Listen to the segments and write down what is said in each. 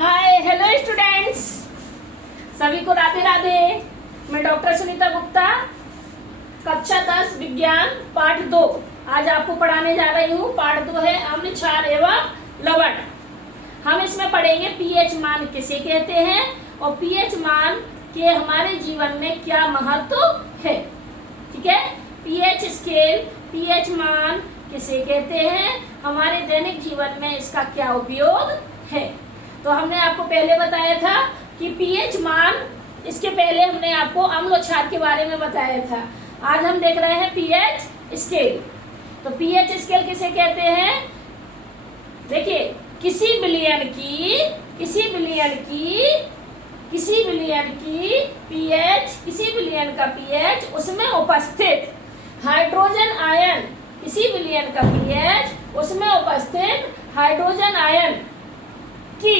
Hi hello students, सभी को राधे राधे। मैं डॉक्टर सुनीता गुप्ता, कक्षा 10 विज्ञान पाठ 2 आज आपको पढ़ाने जा रही हूँ। पाठ 2 है अम्ल, क्षार एवं लवण। हम इसमें पढ़ेंगे पीएच मान किसे कहते हैं और पीएच मान के हमारे जीवन में क्या महत्व है। ठीक है, पीएच स्केल, पीएच मान किसे कहते हैं, हमारे दैनिक जीवन में इसका क्या उपयोग है। तो हमने आपको पहले बताया था कि पीएच मान, इसके पहले हमने आपको अम्ल और क्षार के बारे में बताया था। आज हम देख रहे हैं पीएच स्केल। तो पीएच स्केल किसे कहते हैं, देखिए किसी बिलियन की पीएच, किसी बिलियन का पीएच, उसमें उपस्थित हाइड्रोजन आयन, किसी बिलियन का पीएच उसमें उपस्थित हाइड्रोजन आयन की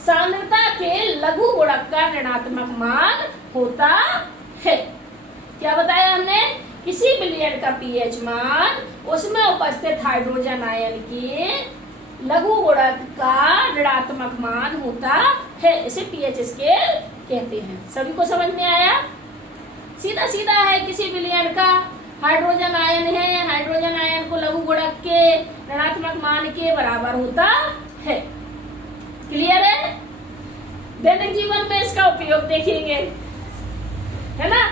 सांद्रता के लघु गुणक का ऋणात्मक मान होता है। क्या बताया हमने, किसी बिलियन का पीएच मान, उसमें उपस्थित हाइड्रोजन आयन की लघु गुणक का ऋणात्मक मान होता है। इसे पीएच स्केल कहते हैं। सभी को समझ में आया? सीधा सीधा है, किसी बिलियन का हाइड्रोजन आयन है, हाइड्रोजन आयन को लघु गुणक के ऋणात्मक मान के बराबर होता है। क्लियर है? दैनिक जीवन में इसका उपयोग देखेंगे, है ना।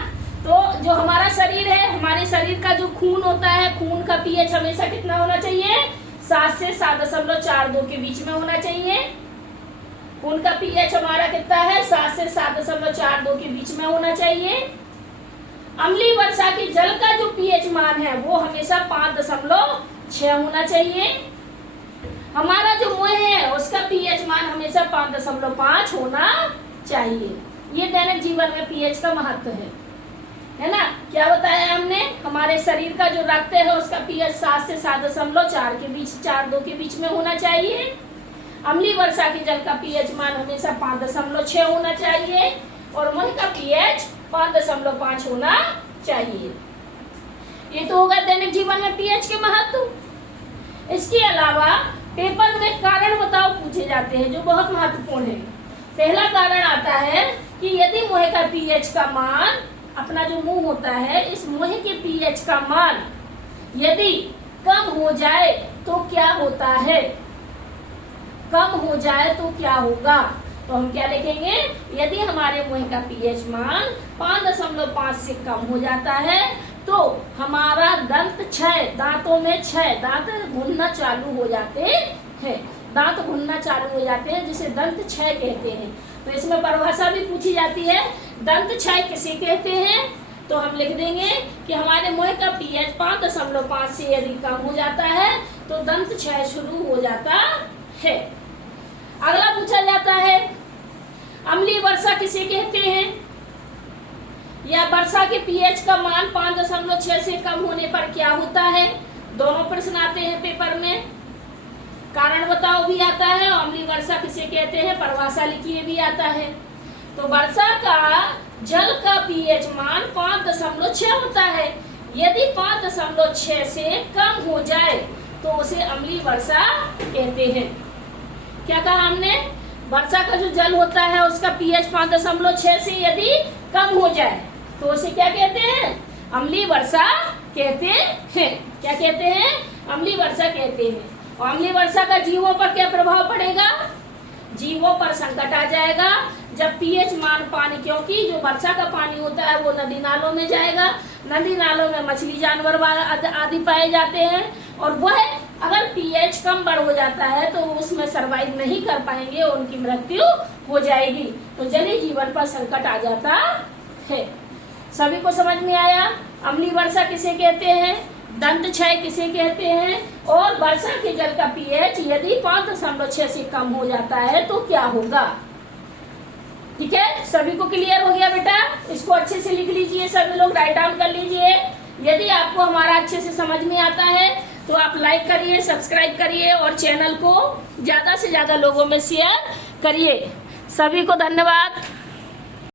तो जो हमारा शरीर है, हमारे शरीर का जो खून होता है, खून का पीएच हमेशा कितना होना चाहिए, 7 से 7.42 के बीच में होना चाहिए। खून का पीएच हमारा कितना है, 7 से 7.42 के बीच में होना चाहिए। अम्लीय वर्षा के जल का जो पीएच मान है वो हमेशा 5.6 होना चाहिए। हमारा जो मुंह है उसका पीएच मान हमेशा 5.5 होना चाहिए। ये दैनिक जीवन में पीएच का महत्व है ना। क्या बताया हमने, हमारे शरीर का जो रक्त है उसका पीएच 7 से 7.4 के बीच, 4.2 के बीच में होना चाहिए। अम्लीय वर्षा के जल का पीएच मान हमेशा 5.6 होना चाहिए और मुंह का पीएच 5.5 होना चाहिए। ये तो होगा दैनिक जीवन में पीएच के महत्व। इसके अलावा पेपर में कारण बताओ पूछे जाते हैं जो बहुत महत्वपूर्ण है। पहला कारण आता है कि यदि मुंह का पीएच का मान, अपना जो मुंह होता है, इस मुंह के पीएच का मान यदि कम हो जाए तो क्या होता है, कम हो जाए तो क्या होगा। तो हम क्या लिखेंगे, यदि हमारे मुंह का पीएच मान 5.5 से कम हो जाता है तो हमारा दंत क्षय, दांतों में क्षय, दांत घुलना चालू हो जाते हैं, दांत घुलना चालू हो जाते हैं, जिसे दंत क्षय कहते हैं। तो इसमें परिभाषा भी पूछी जाती है, दंत क्षय किसे कहते हैं। तो हम लिख देंगे कि हमारे मुंह का पीएच 5.5 से यदि कम हो जाता है तो दंत क्षय शुरू हो जाता है। अगला पूछा जाता है, अम्लीय वर्षा किसे कहते हैं, या वर्षा के पीएच का मान 5.6 से कम होने पर क्या होता है। दोनों प्रश्न आते हैं पेपर में। कारण बताओ भी आता है, अम्लीय वर्षा किसे कहते हैं, परिभाषा लिखिए भी आता है। तो वर्षा का जल का पीएच मान 5.6 होता है। यदि 5.6 से कम हो जाए तो उसे अम्लीय वर्षा कहते हैं। क्या कहा हमने, वर्षा का जो जल होता है उसका पीएच 5.6 से यदि कम हो जाए तो उसे क्या कहते हैं, अम्लीय वर्षा कहते हैं। क्या कहते हैं, अम्लीय वर्षा कहते हैं। और अम्लीय वर्षा का जीवों पर क्या प्रभाव पड़ेगा, जीवों पर संकट आ जाएगा। जब पीएच मान पानी, क्योंकि जो वर्षा का पानी होता है वो नदी नालों में जाएगा, नदी नालों में मछली जानवर आदि पाए जाते हैं, और वह अगर पीएच कम बढ़ हो जाता है तो उसमें सरवाइव नहीं कर पाएंगे, उनकी मृत्यु हो जाएगी। तो जलीय जीवन पर संकट आ जाता है। सभी को समझ में आया, अम्लीय वर्षा किसे कहते हैं, दंत क्षय किसे कहते हैं, और वर्षा के जल का पीएच यदि 5.6 से कम हो जाता है तो क्या होगा। ठीक है, सभी को क्लियर हो गया बेटा। इसको अच्छे से लिख लीजिए, सभी लोग राइट डाउन कर लीजिए। यदि आपको हमारा अच्छे से समझ में आता है तो आप लाइक करिए, सब्सक्राइब करिए और चैनल को ज्यादा से ज्यादा लोगों में शेयर करिए। सभी को धन्यवाद।